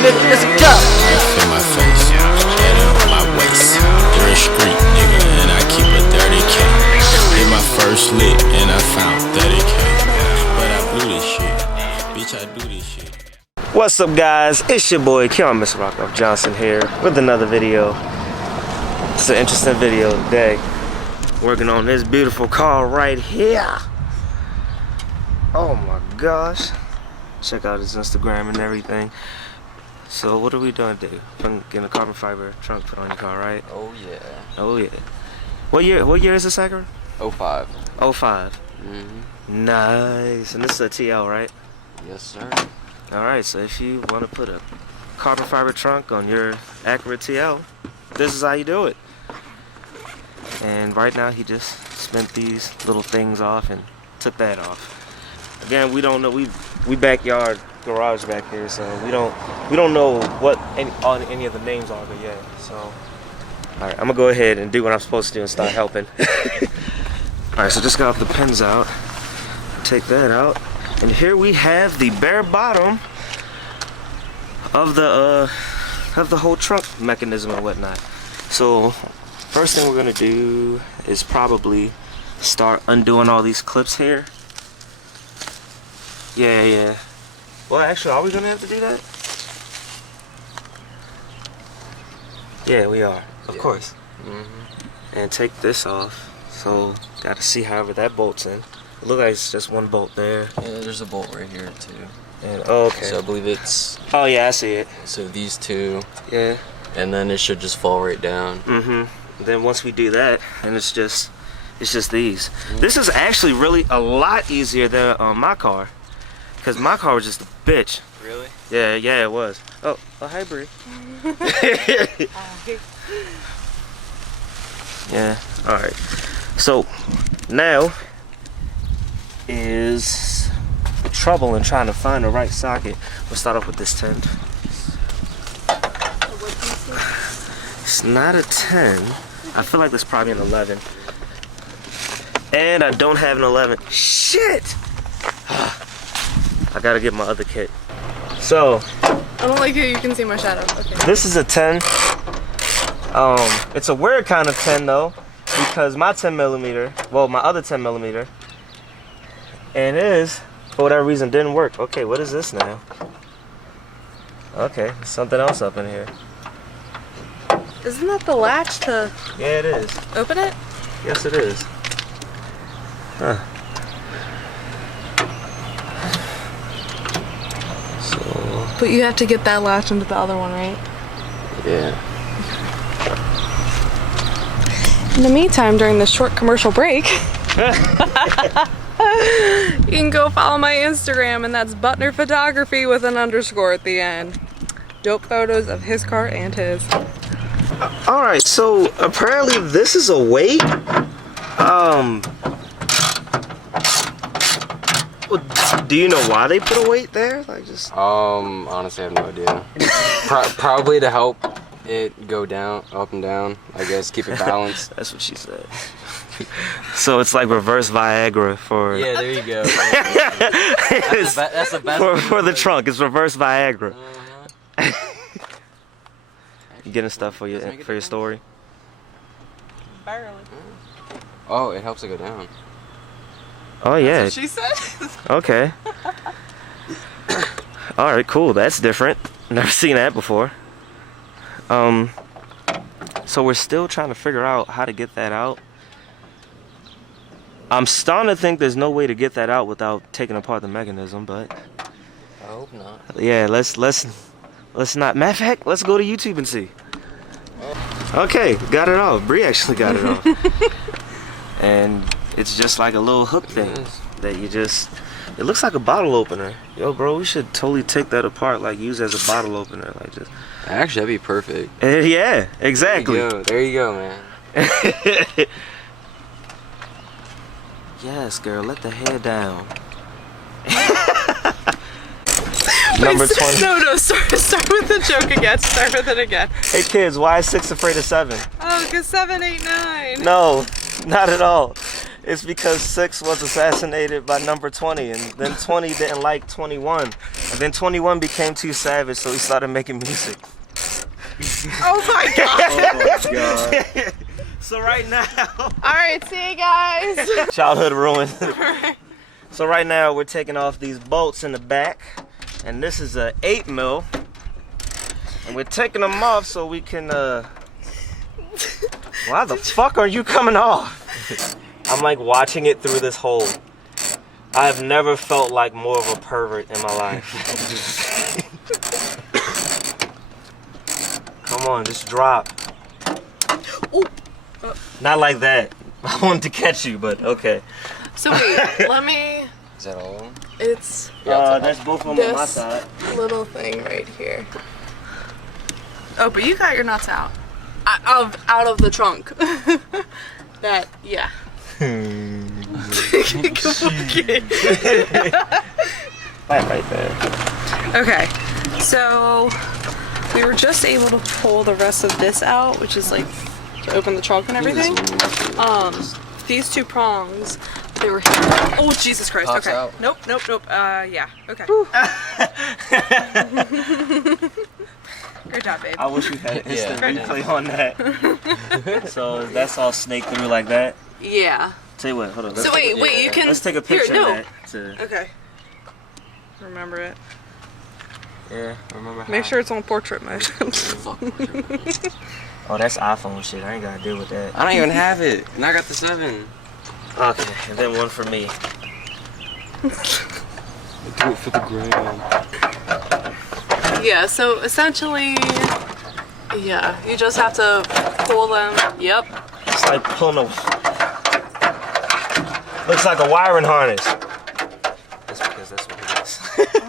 nigga, let's go. In my face, and on my waist. You're a street nigga, and I keep a 30K. Hit my first lick, and I found 30K. But I blew this shit, bitch, I do this shit. What's up, guys? It's your boy Mr. Rockoff Johnson here with another video. It's an interesting video today. Working on this beautiful car right here. Oh my gosh. Check out his Instagram and everything. So what are we doing today? I'm getting a carbon fiber trunk put on your car, right? Oh yeah. Oh yeah. What year is this Acura? 05. 05. Mm-hmm. Nice. And this is a TL, right? Yes, sir. Alright, so if you want to put a carbon fiber trunk on your Acura TL, this is how you do it. And right now he just spent these little things off and took that off. Again, we don't know, we backyard garage back here, so we don't know what any of the names are yet. So alright, I'm gonna go ahead and do what I'm supposed to do and start helping. Alright, so just got the pins out. Take that out. And here we have the bare bottom of the whole trunk mechanism and whatnot. So first thing we're gonna do is probably start undoing all these clips here. Yeah. Well, actually, are we gonna have to do that? Yeah, we are. Of course. Mm-hmm. And take this off. So gotta see however that bolts in. It looks like it's just one bolt there. Yeah, there's a bolt right here too. And oh, okay. So I believe it's. Oh yeah, I see it. So these two. Yeah. And then it should just fall right down. Mm-hmm. Then once we do that, and it's just these. Mm-hmm. This is actually really a lot easier than my car, because my car was just a bitch. Really? Yeah, it was. Oh, hi, Bree. Yeah. All right. So now is the trouble in trying to find the right socket. We'll start off with this 10. It's not a 10. I feel like there's probably an 11. And I don't have an 11. Shit! I gotta get my other kit. So I don't like how you can see my shadow. Okay. This is a 10. It's a weird kind of 10 though, because my 10mm, well, my other 10mm, and his, for whatever reason, didn't work. Okay, what is this now? Okay, something else up in here. Isn't that the latch to Yeah, it is. open it? Yes, it is. Huh. So, But you have to get that latch into the other one, right? Yeah. In the meantime, during this short commercial break, you can go follow my Instagram, and that's Butner Photography with an underscore at the end. Dope photos of his car and his. alright, so apparently this is a weight. Do you know why they put a weight there? Like just Honestly, I have no idea. Probably to help it go down, up and down. I guess keep it balanced. That's what she said. So it's like reverse Viagra for. Yeah, there you go. That's the best. For the trunk, it's reverse Viagra. You getting stuff for your story? Barely. Oh, it helps it go down. Oh yeah. That's what she said. Okay. All right, cool. That's different. Never seen that before. So we're still trying to figure out how to get that out. I'm starting to think there's no way to get that out without taking apart the mechanism, but I hope not. yeah, let's not. Matter of fact, let's go to YouTube and see. Okay, got it off. Bree actually got it off. And it's just like a little hook thing that you just. It looks like a bottle opener. Yo, bro, we should totally take that apart, like use it as a bottle opener, like just. Actually, that'd be perfect. Yeah, exactly. There you go, man. Yes, girl, let the hair down. Number 20. No, start with the joke again. Start with it again. Hey kids, why is 6 afraid of 7? Oh, because 7, 8, 9. No, not at all. It's because 6 was assassinated by number 20, and then 20 didn't like 21. And then 21 became too savage, so he started making music. Oh my god. Oh my god. So right now... Alright, see you guys. Childhood ruined. So right now we're taking off these bolts in the back, and this is a 8 mil, and we're taking them off so we can why the fuck are you coming off? I'm like watching it through this hole. I have never felt like more of a pervert in my life. Come on, just drop. Ooh. Not like that. I wanted to catch you, but okay. So wait, let me... Is that all of them? It's That's both of them on my this side. little thing right here. Oh, but you got your nuts out. Out of the trunk. That, yeah. Right there. Okay, so we were just able to pull the rest of this out, which is like to open the trunk and everything. These 2 prongs, they were here. Oh, Jesus Christ. Pops Okay. out. Nope. Yeah. Okay. Great job, babe. I wish we had instant Yeah. replay on that. So that's all snaked through like that. Yeah. Tell you what, hold on. So wait, you can. Let's take a picture Here, no. of that. To, Okay. Remember it. yeah. Remember how? Make sure it's on portrait mode. Oh, that's iPhone shit. I ain't gotta deal with that. I don't even have it. And I got the 7. Okay, and then one for me. Do it for the gram. Yeah, so essentially, yeah, you just have to pull them. Yep. It's like pulling a. Looks like a wiring harness. That's because that's what it is.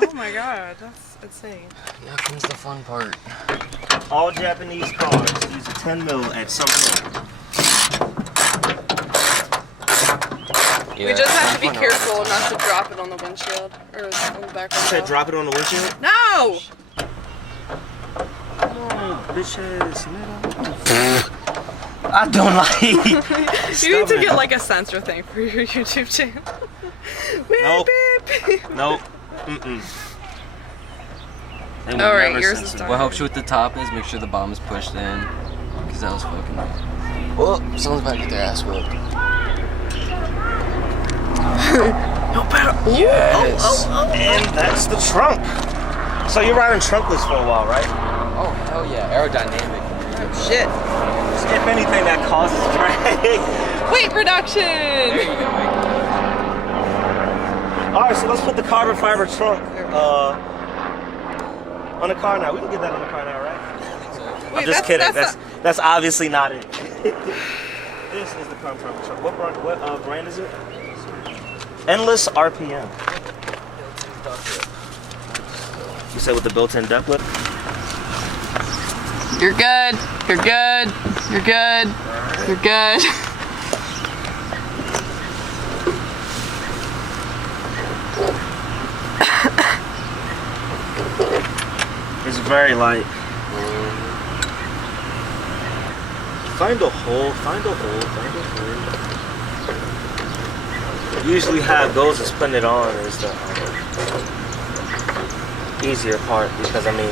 Oh my god, that's insane. Now comes the fun part. All Japanese cars use a 10 mil at some point. Yeah, We just have to be I know. careful not to drop it on the windshield or on the back You said window. drop it on the windshield? No! Oh, bitch ass nigga. I don't like. You need to get like a sensor thing for your YouTube channel. Nope. Beep, beep. Nope. Mm-mm. They would All right, never yours censor is it. done. What helps you with the top is make sure the bottom is pushed in. Because that was fucking. Well, someone's about to get their ass whooped. No better. Yes. And that's the trunk. So you're riding trunkless for a while, right? Oh, hell yeah. Aerodynamic. Shit. If anything, that causes drag. Weight reduction. There you go. All right, so let's put the carbon fiber trunk on the car now. We can get that on the car now, right? I'm just kidding. That's obviously not it. This is the carbon fiber trunk. What brand is it? Endless RPM. You said with the built-in duct lip? You're good. You're good. You're good. You're good. It's very light. Find a hole, find a hole, find a hole. Usually how it goes is putting it on is the easier part because I mean,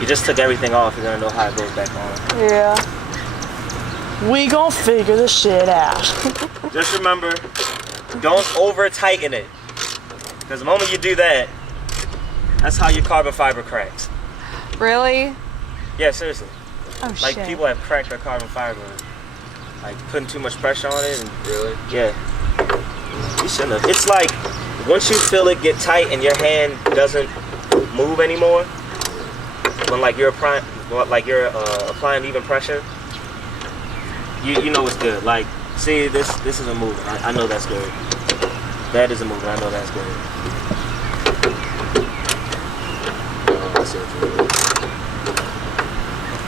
you just took everything off, you're gonna know how it goes back on. Yeah. We gon' figure this shit out. Just remember, don't over tighten it. Because the moment you do that, that's how your carbon fiber cracks. Really? Yeah, seriously. Oh Like shit. people have cracked their carbon fiber, like putting too much pressure on it, and Really? yeah, you shouldn't have. It's like once you feel it get tight and your hand doesn't move anymore, when like you're applying even pressure, you know it's good. Like, see, this isn't moving. I know that's good. That isn't moving. I know that's good.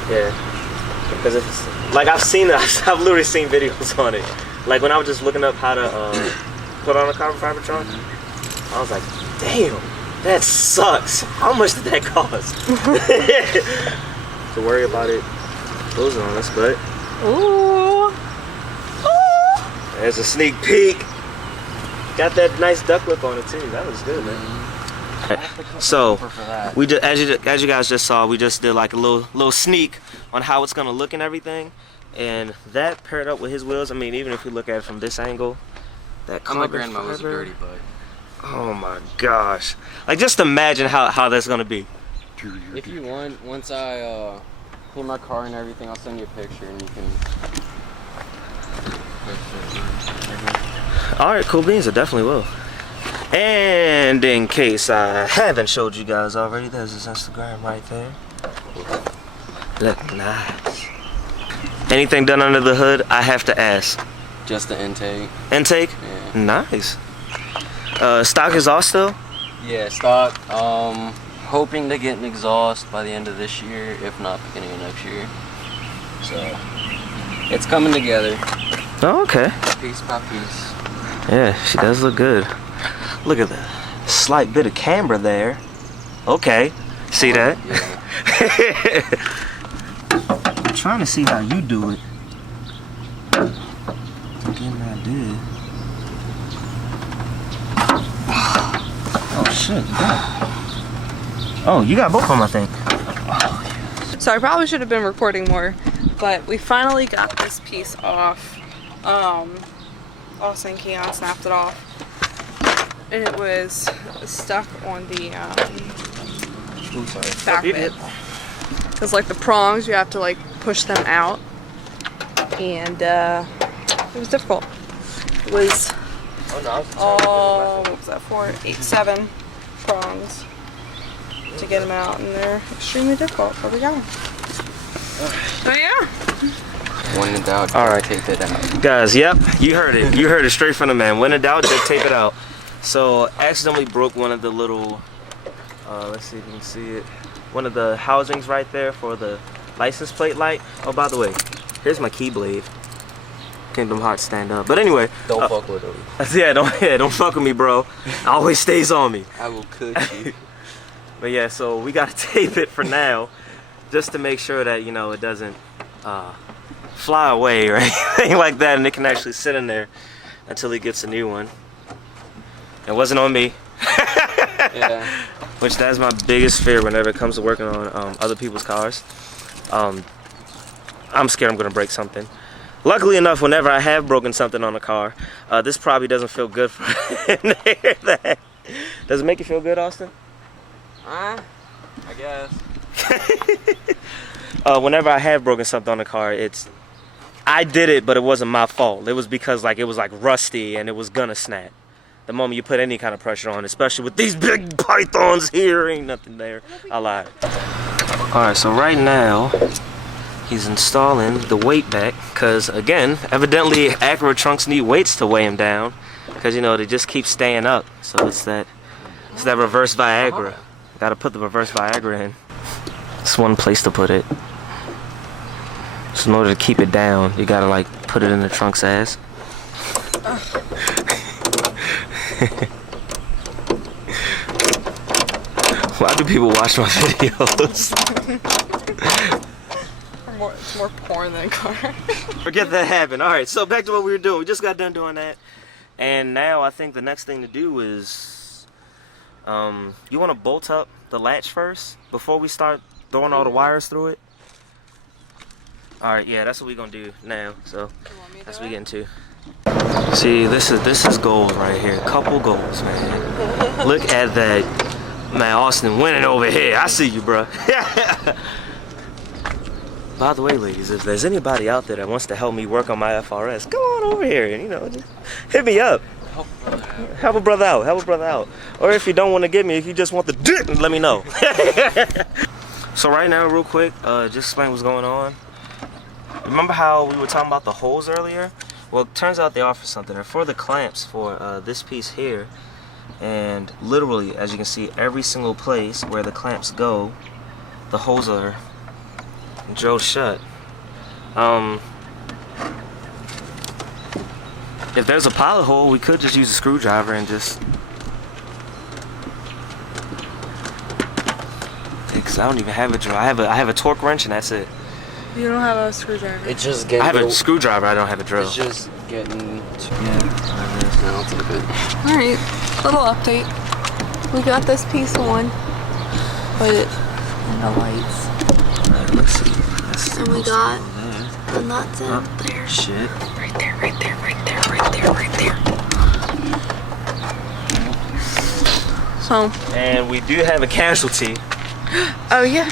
Yeah, because it's like I've literally seen videos on it. Like when I was just looking up how to put on a carbon fiber trunk, I was like, damn, that sucks. How much did that cost? To worry about it closing on us, but Ooh. Ooh. There's a sneak peek. Got that nice duck lip on it too. That was good, man. So we just, as you guys just saw, we just did like a little sneak on how it's gonna look and everything, and that paired up with his wheels. I mean, even if you look at it from this angle, that My grandma was a fiber- dirty butt. Oh my gosh! Like, just imagine how that's gonna be. If you want, once I clean my car and everything, I'll send you a picture and you can. All right, cool beans. I definitely will. And in case I haven't showed you guys already, there's his Instagram right there. Look nice. Anything done under the hood, I have to ask. Just the intake. Intake? Yeah. Nice. Stock exhaust still? Yeah, stock. Hoping to get an exhaust by the end of this year, if not beginning of next year. So it's coming together. Oh, okay. Piece by piece. Yeah, she does look good. Look at that slight bit of camber there. Okay, see that? Yeah. I'm trying to see how you do it. I'm getting an idea. Oh shit, you got it. Oh, you got both of them, I think. So I probably should have been recording more, but we finally got this piece off. Austin and Keon snapped it off, and it was stuck on the back bit. Because like the prongs, you have to like push them out, and it was difficult. It was what was that for? 7 prongs to get them out, and they're extremely difficult, but we got them. So yeah. When in doubt, all right, tape it out. Guys, yep, you heard it. You heard it straight from the man. When in doubt, just tape it out. So, accidentally broke one of the little, let's see if you can see it. One of the housings right there for the license plate light. Oh, by the way, here's my key blade. Kingdom Hearts stand up. But anyway. Don't fuck with him. Yeah, don't fuck with me, bro. Always stays on me. I will cook you. But yeah, so we gotta tape it for now, just to make sure that, you know, it doesn't fly away or anything like that, and it can actually sit in there until he gets a new one. It wasn't on me. Yeah. Which that's my biggest fear whenever it comes to working on other people's cars. I'm scared I'm gonna break something. Luckily enough, whenever I have broken something on a car, this probably doesn't feel good for that. Does it make you feel good, Austin? I guess. Whenever I have broken something on a car, I did it, but it wasn't my fault. It was because it was rusty and it was gonna snap. The moment you put any kind of pressure on, especially with these big pythons here, ain't nothing there. I lied. Alright, so right now, he's installing the weight back, because again, evidently Acura trunks need weights to weigh him down, because you know, they just keep staying up. So it's that reverse Viagra. Gotta put the reverse Viagra in. It's one place to put it. So in order to keep it down, you gotta put it in the trunk's ass. Why do people watch my videos? It's more porn than a car. Forget that happened. Alright, so back to what we were doing. We just got done doing that. And now I think the next thing to do is you want to bolt up the latch first before we start throwing all the wires through it? Alright, yeah, that's what we're gonna do now. So that's what we get into. See, this is gold right here. Couple goals, man. Look at that. Man, Austin winning over here. I see you, bro. By the way, ladies, if there's anybody out there that wants to help me work on my FRS, come on over here and, just hit me up. Help a brother out. Help a brother out. Or if you don't want to get me, if you just want the dick, let me know. So right now, real quick, just explain what's going on. Remember how we were talking about the holes earlier? Well, it turns out they offer something. They're for the clamps for this piece here. And literally, as you can see, every single place where the clamps go, the holes are drilled shut. If there's a pilot hole, we could just use a screwdriver and just... Because I don't even have a drill. I have a torque wrench and that's it. You don't have a screwdriver. It's just getting. I have a screwdriver. I don't have a drill. It's just getting. Yeah, I'll take it. All right, little update. We got this piece on, but no lights. Alright, let's see. And we got the nuts in there. Shit. Right there, right there, right there, right there, right there. So. And we do have a casualty. Oh yeah.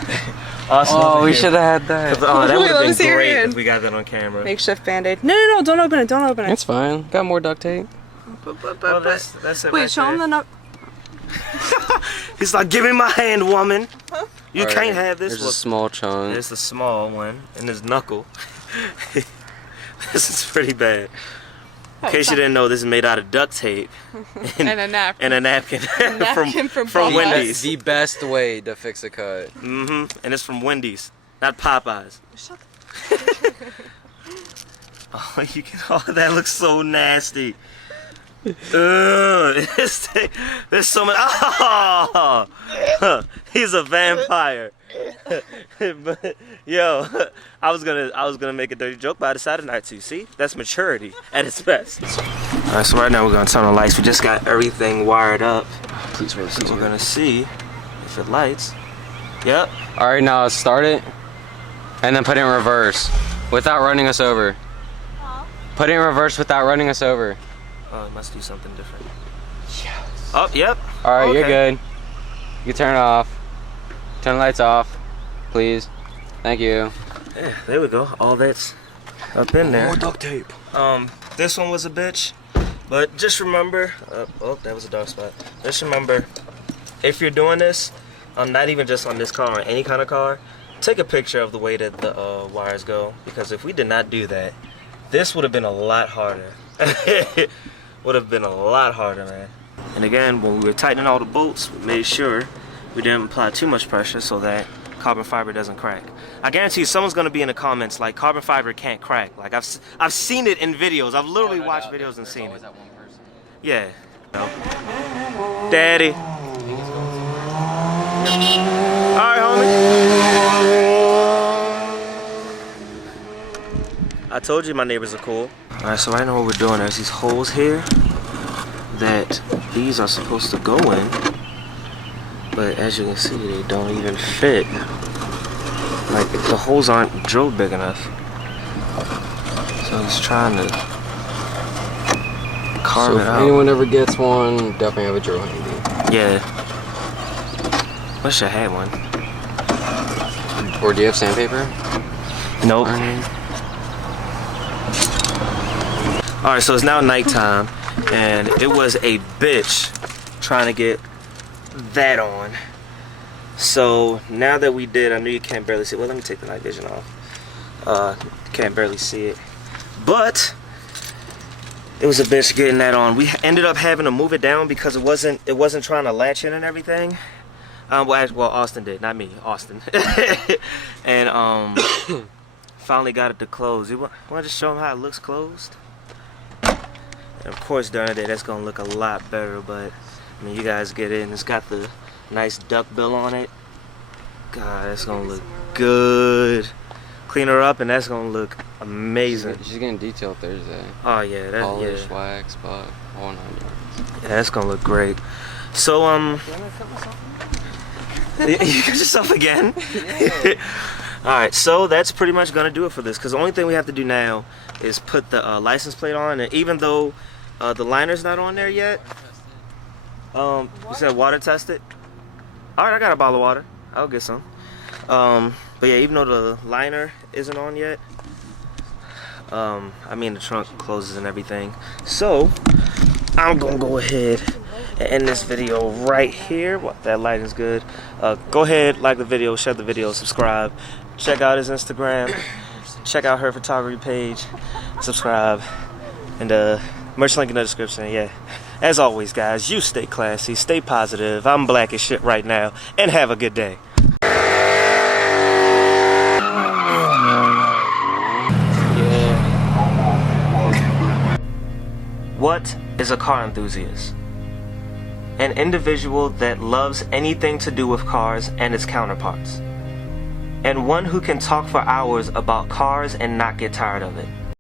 Austin Oh, over we here. should have had that. Oh, that Wait, would let me have see been your great hand. if we got that on camera. Makeshift band-aid. No, no, no, don't open it, don't open it. It's fine. Got more duct tape. Well, that's it. Wait, right show him there. the nut. He's like, give me my hand, woman. You All can't right, have this. There's a Look, small chunk. there's the small one and his knuckle. This is pretty bad. In case you didn't know, this is made out of duct tape And a napkin. and a napkin, napkin from from Popeyes. Wendy's. The best way to fix a cut. And it's from Wendy's, not Popeyes. Shut Oh, you can. Oh, that looks so nasty. There's so much. Oh, he's a vampire. But, yo, I was gonna make a dirty joke, but I decided not to. See, that's maturity at its best. All right, so right now we're gonna turn on lights. We just got everything wired up. Please wait. So we're gonna see if it lights. Yep. All right, now start it, and then put it in reverse without running us over. Put it in reverse without running us over. Oh, it must do something different. Yes. Oh, yep. All right, you're Okay. good. You can turn it off. Turn the lights off, please. Thank you. Yeah, there we go. All that's up in there. More duct tape. This one was a bitch, but just remember. Oh, that was a dark spot. Just remember, if you're doing this, not even just on this car or any kind of car, take a picture of the way that the wires go, because if we did not do that, this would have been a lot harder. Would have been a lot harder, man. And again, when we were tightening all the bolts, we made sure we didn't apply too much pressure so that carbon fiber doesn't crack. I guarantee you someone's gonna be in the comments like, carbon fiber can't crack. Like I've seen it in videos. I've literally watched videos and seen it. Yeah. No. Daddy. Alright, homie. I told you my neighbors are cool. Alright, so right now what we're doing, there's these holes here that these are supposed to go in. But as you can see, they don't even fit. Like, the holes aren't drilled big enough. So he's trying to carve So it if out. anyone ever gets one, definitely have a drill handy. Yeah. Wish I had one. Or do you have sandpaper? Nope. Iron? Alright, so it's now nighttime, and it was a bitch trying to get that on. So now that we did, I know you can't barely see it. Well, let me take the night vision off. Can't barely see it. But it was a bitch getting that on. We ended up having to move it down because it wasn't trying to latch in and everything. Well, Austin did, not me, Austin. And finally got it to close. You want to just show them how it looks closed? And of course, during the day, that's gonna look a lot better. But I mean, you guys get it, and it's got the nice duck bill on it. God, that's gonna look good. Clean her up, and that's gonna look amazing. She's getting detailed Thursday. Oh yeah, that's Polish, yeah. wax, but all 9 yards. Yeah, that's gonna look great. So you cut yourself again? Alright, so that's pretty much gonna do it for this, because the only thing we have to do now is put the license plate on, and even though the liner's not on there yet, you said water tested? Alright, I got a bottle of water. I'll get some. But yeah, even though the liner isn't on yet, I mean the trunk closes and everything. So I'm gonna go ahead and end this video right here. Well, that lighting's good. Go ahead, like the video, share the video, subscribe. Check out his Instagram. Check out her photography page. Subscribe. And merch link in the description. Yeah. As always, guys, you stay classy, stay positive. I'm black as shit right now. And have a good day. What is a car enthusiast? An individual that loves anything to do with cars and its counterparts. and one who can talk for hours about cars and not get tired of it.